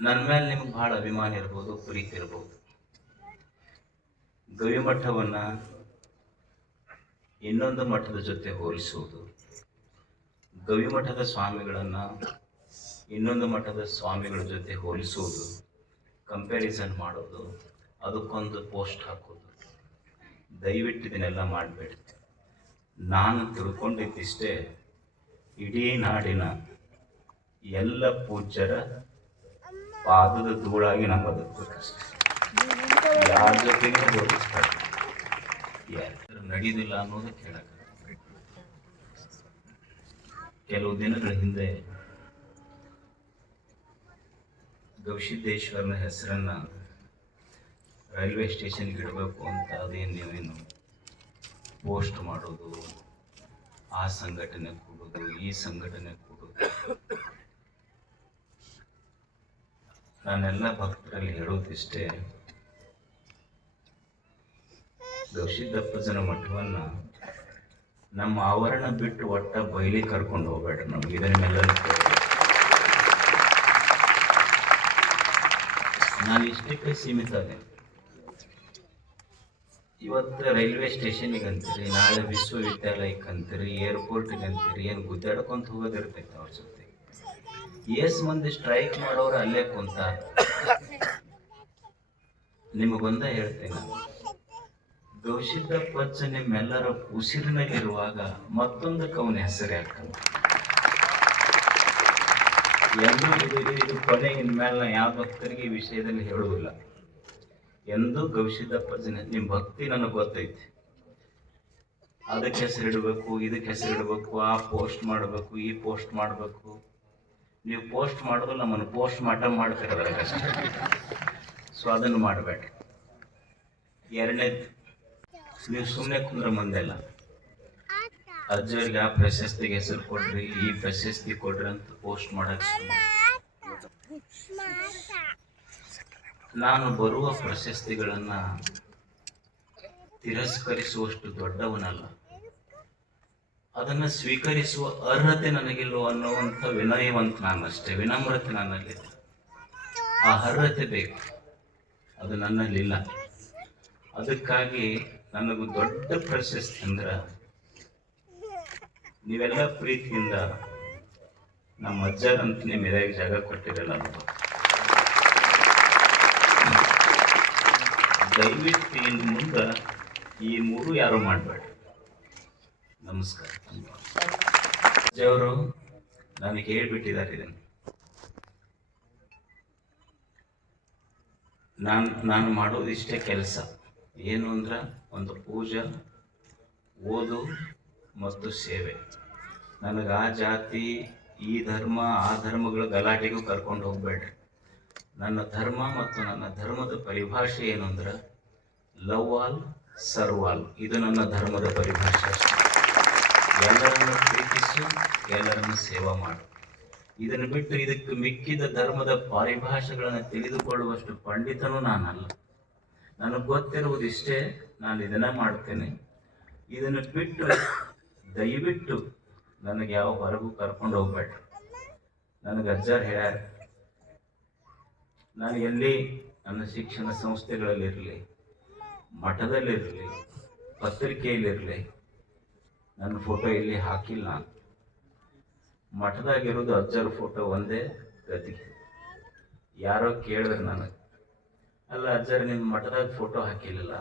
ನನ್ನ ಮೇಲೆ ನಿಮ್ಗೆ ಭಾಳ ಅಭಿಮಾನ ಇರ್ಬೋದು, ಪ್ರೀತಿ ಇರ್ಬೋದು. ಗವಿಮಠವನ್ನು ಇನ್ನೊಂದು ಮಠದ ಜೊತೆ ಹೋಲಿಸುವುದು ಗವಿಮಠದ ಸ್ವಾಮಿಗಳನ್ನು ಇನ್ನೊಂದು ಮಠದ ಸ್ವಾಮಿಗಳ ಜೊತೆ ಹೋಲಿಸುವುದು ಕಂಪ್ಯಾರಿಸನ್ ಮಾಡೋದು, ಅದಕ್ಕೊಂದು ಪೋಸ್ಟ್ ಹಾಕೋದು. ದಯವಿಟ್ಟು ಇದನ್ನೆಲ್ಲ ಮಾಡಬೇಡಿ. ನಾನು ತಿಳ್ಕೊಂಡಿದ್ದಿಷ್ಟೇ, ಇಡೀ ನಾಡಿನ ಎಲ್ಲ ಪೂಜ್ಯರ ಪಾದದ ಧೂಳಾಗಿ ನಾವು ಬದುಕಬೇಕಷ್ಟೆ ಯಾರ ಜೊತೆಗೆ ಹೋಲಿಸ್ತಾರೆ ಯಾರು ನಡೀದಿಲ್ಲ ಅನ್ನೋದು ಕೇಳಕ್ಕೆ ಕೆಲವು ದಿನಗಳ ಹಿಂದೆ ಗವಿಸಿದ್ದೇಶ್ವರನ ಹೆಸರನ್ನ ರೈಲ್ವೆ ಸ್ಟೇಷನ್ಗೆ ಇಡಬೇಕು ಅಂತ ಅದೇನು ನೀವೇನು ಪೋಸ್ಟ್ ಮಾಡೋದು, ಆ ಸಂಘಟನೆ ಕೂಡೋದು, ಈ ಸಂಘಟನೆ ಕೂಡೋದು ನಾನೆಲ್ಲ ಭಕ್ತರಲ್ಲಿ ಹೇಳೋದಿಷ್ಟೇ ಗವಿಸಿದ್ದಪ್ಪಜನ ಮಠವನ್ನ ನಮ್ಮ ಆವರಣ ಬಿಟ್ಟು ಒಟ್ಟ ಬಯಲಿ ಕರ್ಕೊಂಡು ಹೋಗ್ಬೇಡ್ರಿ ನಮ್ಗೆ. ಇದನ್ನೆಲ್ಲ ನಾನು ಇಷ್ಟಕ್ಕೆ ಸೀಮಿತ ಇವತ್ತು ರೈಲ್ವೆ ಸ್ಟೇಷನಿಗೆ ಅಂತೀರಿ, ನಾಳೆ ವಿಶ್ವವಿದ್ಯಾಲಯಕ್ಕೆ ಅಂತೀರಿ, ಏರ್ಪೋರ್ಟಿಗೆ ಅಂತೀರಿ, ಏನು ಗುದ್ದಾಡ್ಕೊಂತ ಹೋಗೋದಿರ್ತೈತೆ ಅವ್ರ ಜೊತೆ. ಎಸ್ ಮಂದಿ ಸ್ಟ್ರೈಕ್ ಮಾಡೋರು ಅಲ್ಲೇ ಕುಂತ. ನಿಮಗೊಂದ ಹೇಳ್ತೇನೆ. ದೋಷಿತ ಪಚ್ಚ ನಿಮ್ಮೆಲ್ಲರ ಉಸಿರಿನಲ್ಲಿರುವಾಗ ಮತ್ತೊಂದು ಕವನ ಹೆಸರು ಯಾಕಂತ ಎಂದೂ ಇದು ಇದು- ಕೊನೆ ಇನ್ಮೇಲೆ ನಾ ಯಾವ ಭಕ್ತರಿಗೆ ಈ ವಿಷಯದಲ್ಲಿ ಹೇಳುವುದಿಲ್ಲ. ಎಂದು ಗವಿಸಿದ್ದಪ್ಪ ಜನ ನಿಮ್ಮ ಭಕ್ತಿ ನನಗೆ ಗೊತ್ತೈತಿ. ಅದಕ್ಕೆ ಹೆಸರಿಡಬೇಕು, ಇದಕ್ಕೆ ಹೆಸರಿಡಬೇಕು, ಆ ಪೋಸ್ಟ್ ಮಾಡಬೇಕು, ಈ ಪೋಸ್ಟ್ ಮಾಡಬೇಕು. ನೀವು ಪೋಸ್ಟ್ ಮಾಡೋದು ನಮ್ಮನ್ನು ಪೋಸ್ಟ್ ಮಾರ್ಟಮ್ ಮಾಡ್ತಿರೋದ್ರ ಕಷ್ಟ ಸೊ ಅದನ್ನು ಮಾಡಬೇಡ್ರಿ ಎರಡನೇದು, ನೀವು ಸುಮ್ಮನೆ ಕುಂದ್ರ ಮಂದೆಲ್ಲ ಅಜ್ಜವ್ರಿಗೆ ಆ ಪ್ರಶಸ್ತಿಗೆ ಹೆಸರು ಕೊಡ್ರಿ, ಈ ಪ್ರಶಸ್ತಿ ಕೊಡ್ರಿ ಅಂತ ಪೋಸ್ಟ್ ಮಾಡಕ್ ನಾನು ಬರುವ ಪ್ರಶಸ್ತಿಗಳನ್ನ ತಿರಸ್ಕರಿಸುವಷ್ಟು ದೊಡ್ಡವನಲ್ಲ. ಅದನ್ನ ಸ್ವೀಕರಿಸುವ ಅರ್ಹತೆ ನನಗಿಲ್ಲೋ ಅನ್ನುವಂಥ ವಿನಯವಂತ ನಾನಷ್ಟೇ, ವಿನಮ್ರತೆ ನನ್ನಲ್ಲಿ. ಆ ಅರ್ಹತೆ ಬೇಕು. ಅದು ನನ್ನಲ್ಲಿಲ್ಲ. ಅದಕ್ಕಾಗಿ ನನಗೂ ದೊಡ್ಡ ಪ್ರಶಸ್ತಿ ಅಂದ್ರೆ ನೀವೆಲ್ಲ ಪ್ರೀತಿಯಿಂದ ನಮ್ಮ ಅಜ್ಜರಂತ ನಿಮ್ಮ ಜಾಗ ಕೊಟ್ಟಿರಲ್ಲ ದಯವಿಟ್ಟು ಇನ್ನು ಮುಂದೆ ಈ ಮೂರು ಯಾರು ಮಾಡಬೇಡಿ. ನಮಸ್ಕಾರ. ಅಜ್ಜವರು ನನಗೆ ಹೇಳ್ಬಿಟ್ಟಿದ್ದಾರೆ. ಇದನ್ನು ನಾನು ನಾನು ಮಾಡೋದು ಇಷ್ಟೇ ಕೆಲಸ. ಏನು ಅಂದ್ರೆ ಒಂದು ಪೂಜೆ, ಓದು ಮತ್ತು ಸೇವೆ. ನನಗೆ ಆ ಜಾತಿ, ಈ ಧರ್ಮ, ಆ ಧರ್ಮಗಳ ಗಲಾಟೆಗೂ ಕರ್ಕೊಂಡು ಹೋಗ್ಬೇಡ್ರಿ. ನನ್ನ ಧರ್ಮ ಮತ್ತು ನನ್ನ ಧರ್ಮದ ಪರಿಭಾಷೆ ಏನು ಅಂದ್ರೆ ಲವ್ ಆಲ್ ಸರ್ವಾಲ್. ಇದು ನನ್ನ ಧರ್ಮದ ಪರಿಭಾಷೆ. ಎಲ್ಲರನ್ನು ಪ್ರೀತಿಸು, ಎಲ್ಲರನ್ನು ಸೇವಾ ಮಾಡು. ಇದನ್ನು ಬಿಟ್ಟು ಇದಕ್ಕೆ ಮಿಕ್ಕಿದ ಧರ್ಮದ ಪರಿಭಾಷೆಗಳನ್ನು ತಿಳಿದುಕೊಳ್ಳುವಷ್ಟು ಪಂಡಿತನೂ ನಾನಲ್ಲ. ನನಗೆ ಗೊತ್ತಿರುವುದಿಷ್ಟೇ ನಾನು ಇದನ್ನ ಮಾಡ್ತೇನೆ ಇದನ್ನು ಬಿಟ್ಟು, ದಯವಿಟ್ಟು ನನಗೆ ಯಾವ ಹೊರಗೂ ಕರ್ಕೊಂಡು ಹೋಗ್ಬೇಡ. ನನಗೆ ಅಜ್ಜರ್ ಹೇಳ್ಯಾರ, ನಾನು ಎಲ್ಲಿ ನನ್ನ ಶಿಕ್ಷಣ ಸಂಸ್ಥೆಗಳಲ್ಲಿರಲಿ, ಮಠದಲ್ಲಿರಲಿ, ಪತ್ರಿಕೆಯಲ್ಲಿರಲಿ ನನ್ನ ಫೋಟೋ ಇಲ್ಲಿ ಹಾಕಿಲ್ಲ. ಮಠದಾಗಿರೋದು ಅಜ್ಜರ ಫೋಟೋ ಒಂದೇ ಗತಿಗೆ ಯಾರೋ ಕೇಳಿದ್ರು ನನಗೆ. ಅಲ್ಲ ಅಜ್ಜರ ನಿಮ್ಮ ಮಠದಾಗ ಫೋಟೋ ಹಾಕಿಲ್ಲ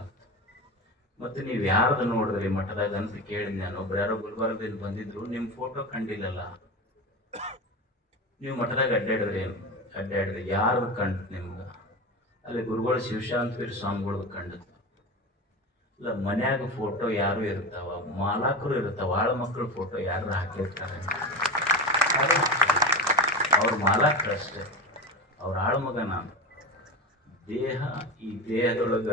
ಮತ್ತೆ ನೀವು ಯಾರ್ದು ನೋಡಿದ್ರಿ ಮಠದಾಗ ಅಂತ ಕೇಳಿದ್ ನಾನು. ಒಬ್ರು ಯಾರೋ ಗುಲ್ಬರ್ಗದಿಂದ ಬಂದಿದ್ರು ನಿಮ್ಮ ಫೋಟೋ ಕಂಡಿಲ್ಲಲ್ಲ. ನೀವು ಮಠದಾಗ ಅಡ್ಡಾಡಿದ್ರಿ ಅಡ್ಡಾಡಿದ್ರಿ. ಯಾರ್ದು ಕಂಡು ನಿಮ್ಗೆ? ಅಲ್ಲಿ ಗುರುಗಳು ಶಿವಶಾಂತ್ವೀರ್ ಸ್ವಾಮಿಗಳ್ದು ಕಂಡದ್ದು. ಇಲ್ಲ, ಮನ್ಯಾಗ ಫೋಟೋ ಯಾರು ಇರ್ತಾವ? ಮಾಲಾಕರು ಇರ್ತಾವ. ಆಳ ಮಕ್ಕಳ ಫೋಟೋ ಯಾರು ಹಾಕಿರ್ತಾರೆ? ಅವ್ರ ಮಾಲಾಕರು ಅಷ್ಟೇ. ಆಳ ಆಳ್ಮಗ ನಾನು. ದೇಹ, ಈ ದೇಹದೊಳಗ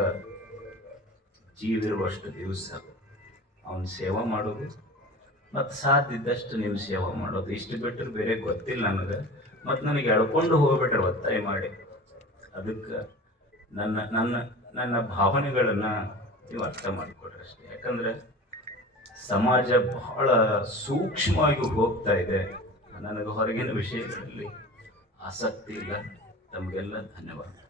ಜೀವಿರುವಷ್ಟು ದಿವಸ ಅವನ ಸೇವೆ ಮಾಡೋದು. ಮತ್ತು ಸಾಧ್ಯ ಇದ್ದಷ್ಟು ನೀವು ಸೇವೆ ಮಾಡೋದು. ಇಷ್ಟು ಬಿಟ್ಟರೆ ಬೇರೆ ಗೊತ್ತಿಲ್ಲ ನನಗೆ. ಮತ್ತು ನನಗೆ ಎಳ್ಕೊಂಡು ಹೋಗ್ಬಿಟ್ರೆ ಒತ್ತಾಯ ಮಾಡಿ. ಅದಕ್ಕೆ ನನ್ನ ನನ್ನ ನನ್ನ ಭಾವನೆಗಳನ್ನು ನೀವು ಅರ್ಥ ಮಾಡಿಕೊಡ್ರಿ ಅಷ್ಟೇ. ಯಾಕಂದರೆ ಸಮಾಜ ಬಹಳ ಸೂಕ್ಷ್ಮವಾಗಿ ಹೋಗ್ತಾ ಇದೆ. ನನಗೆ ಹೊರಗಿನ ವಿಷಯಗಳಲ್ಲಿ ಆಸಕ್ತಿ ಇಲ್ಲ. ತಮಗೆಲ್ಲ ಧನ್ಯವಾದ